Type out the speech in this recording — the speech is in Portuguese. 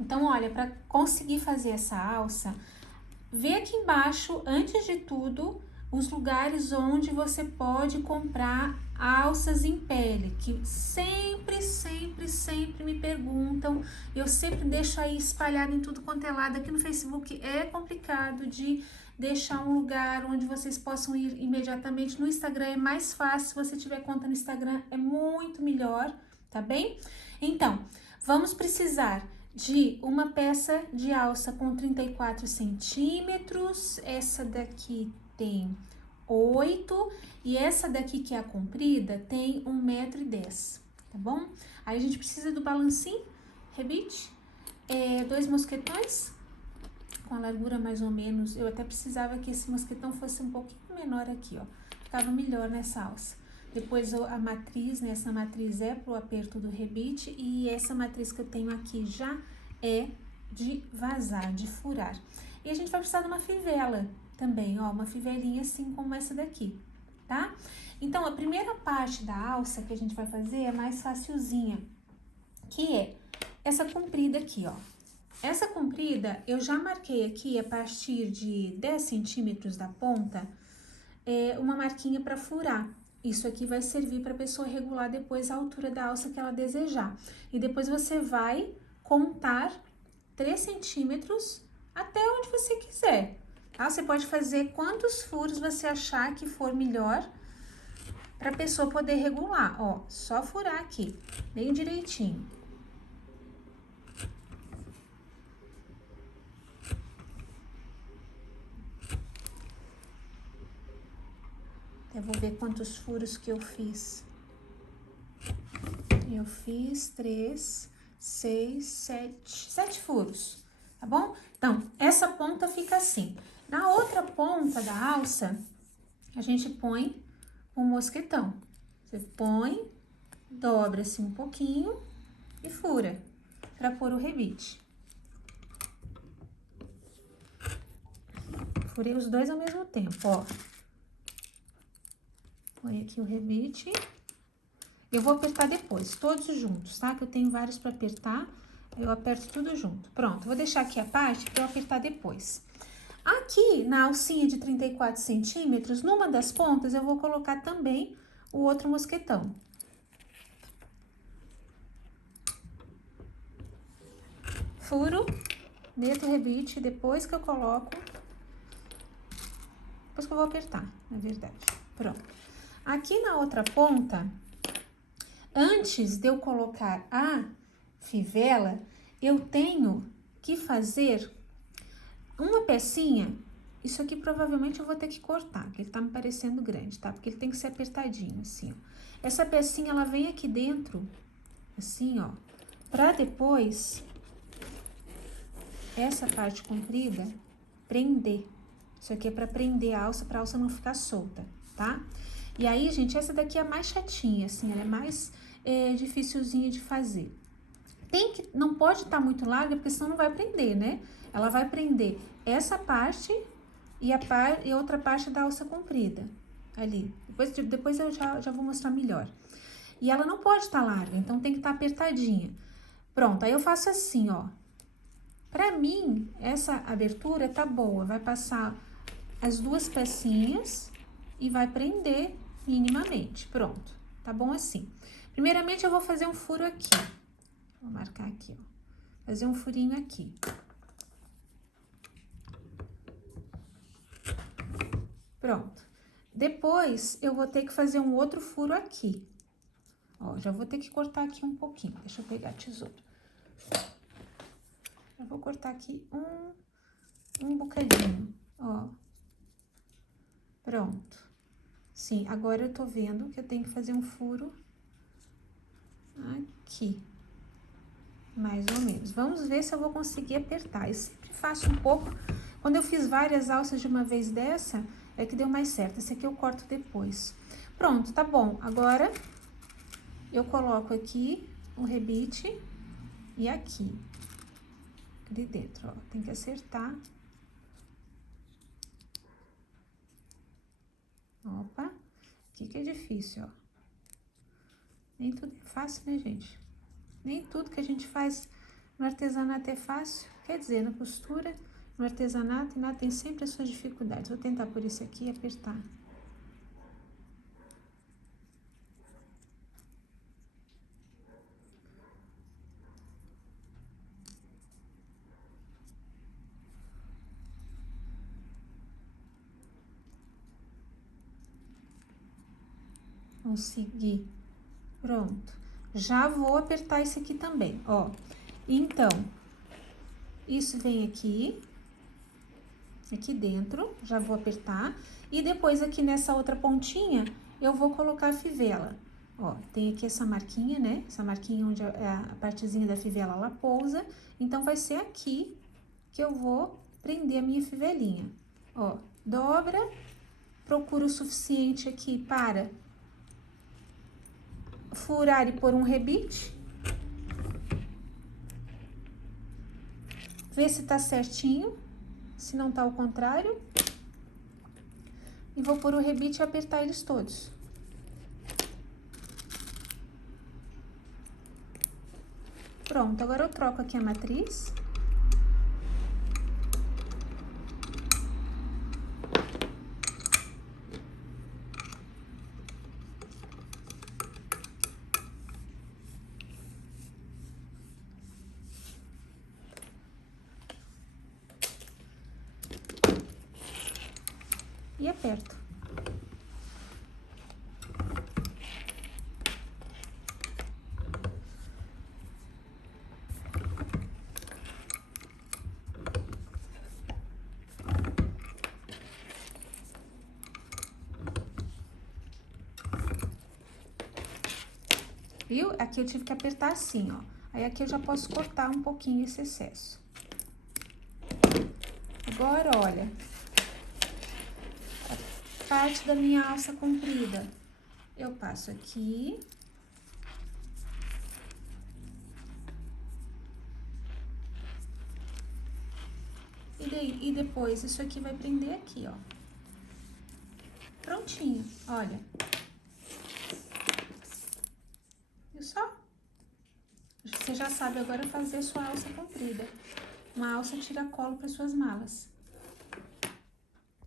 Então, olha, para conseguir fazer essa alça, vê aqui embaixo, antes de tudo, os lugares onde você pode comprar alças em pele, que sempre me perguntam. Eu sempre deixo aí espalhado em tudo quanto é lado. Aqui no Facebook é complicado de deixar um lugar onde vocês possam ir imediatamente. No Instagram é mais fácil, se você tiver conta no Instagram é muito melhor, tá bem? Então, vamos precisar de uma peça de alça com 34 centímetros, essa daqui tem 8 e essa daqui que é a comprida tem 1,10 m, tá bom? Aí a gente precisa do balancinho, rebite, 2 mosquetões com a largura mais ou menos, eu até precisava que esse mosquetão fosse um pouquinho menor aqui, ó, ficava melhor nessa alça. Depois a matriz, né, essa matriz é pro aperto do rebite e essa matriz que eu tenho aqui já é de vazar, de furar. E a gente vai precisar de uma fivela também, ó, uma fivelinha assim como essa daqui, tá? Então, a primeira parte da alça que a gente vai fazer é mais facilzinha, que é essa comprida aqui, ó. Essa comprida, eu já marquei aqui a partir de 10 centímetros da ponta, uma marquinha para furar. Isso aqui vai servir para a pessoa regular depois a altura da alça que ela desejar. E depois você vai contar 3 centímetros até onde você quiser, tá? Você pode fazer quantos furos você achar que for melhor para a pessoa poder regular. Ó, só furar aqui, bem direitinho. Eu vou ver quantos furos que eu fiz. Eu fiz 3, 6, 7 furos, tá bom? Então, essa ponta fica assim. Na outra ponta da alça, a gente põe um mosquetão. Você põe, dobra assim um pouquinho e fura para pôr o rebite. Furei os dois ao mesmo tempo, ó. Põe aqui o rebite. Eu vou apertar depois, todos juntos, tá? Que eu tenho vários para apertar, eu aperto tudo junto. Pronto, vou deixar aqui a parte para eu apertar depois. Aqui, na alcinha de 34 centímetros, numa das pontas, eu vou colocar também o outro mosquetão. Furo, meto o rebite, depois que eu coloco... Depois que eu vou apertar, na verdade. Pronto. Aqui na outra ponta... Antes de eu colocar a fivela, eu tenho que fazer uma pecinha. Isso aqui provavelmente eu vou ter que cortar, porque ele tá me parecendo grande, tá? Porque ele tem que ser apertadinho, assim, ó. Essa pecinha, ela vem aqui dentro, assim, ó, pra depois, essa parte comprida, prender. Isso aqui é pra prender a alça, pra alça não ficar solta, tá? E aí, gente, essa daqui é a mais chatinha, assim, ela é mais dificilzinha de fazer. Não pode estar muito larga, porque senão não vai prender, né? Ela vai prender essa parte e outra parte da alça comprida, ali. Depois eu já vou mostrar melhor. E ela não pode estar larga, então tem que estar apertadinha. Pronto, aí eu faço assim, ó. Pra mim, essa abertura tá boa, vai passar as duas pecinhas e vai prender minimamente. Pronto, tá bom assim. Primeiramente, eu vou fazer um furo aqui. Vou marcar aqui, ó. Fazer um furinho aqui. Pronto. Depois, eu vou ter que fazer um outro furo aqui. Ó, já vou ter que cortar aqui um pouquinho. Deixa eu pegar a tesoura. Eu vou cortar aqui um bocadinho, ó. Pronto. Sim, agora eu tô vendo que eu tenho que fazer um furo aqui. Mais ou menos. Vamos ver se eu vou conseguir apertar. Eu sempre faço um pouco. Quando eu fiz várias alças de uma vez dessa, é que deu mais certo. Esse aqui eu corto depois. Pronto, tá bom. Agora, eu coloco aqui o rebite e aqui de dentro, ó. Tem que acertar. Opa, aqui que é difícil, ó. Nem tudo é fácil, né, gente? Nem tudo que a gente faz No artesanato é fácil, quer dizer, na costura, no artesanato, nada tem sempre as suas dificuldades. Vou tentar por isso aqui e apertar. Consegui. Pronto. Já vou apertar esse aqui também, ó. Então, isso vem aqui dentro, já vou apertar. E depois aqui nessa outra pontinha, eu vou colocar a fivela. Ó, tem aqui essa marquinha, né? Essa marquinha onde a partezinha da fivela, ela pousa. Então, vai ser aqui que eu vou prender a minha fivelinha. Ó, dobra, procuro o suficiente aqui para furar e pôr um rebite. Ver se tá certinho, se não tá ao contrário. E vou pôr o rebite e apertar eles todos. Pronto, agora eu troco aqui a matriz. E aperto. Viu? Aqui eu tive que apertar assim, ó. Aí aqui eu já posso cortar um pouquinho esse excesso. Agora, olha, a parte da minha alça comprida, eu passo aqui. E depois isso aqui vai prender aqui, ó. Prontinho, olha. Viu só? Você já sabe agora fazer sua alça comprida. Uma alça tiracolo para suas malas.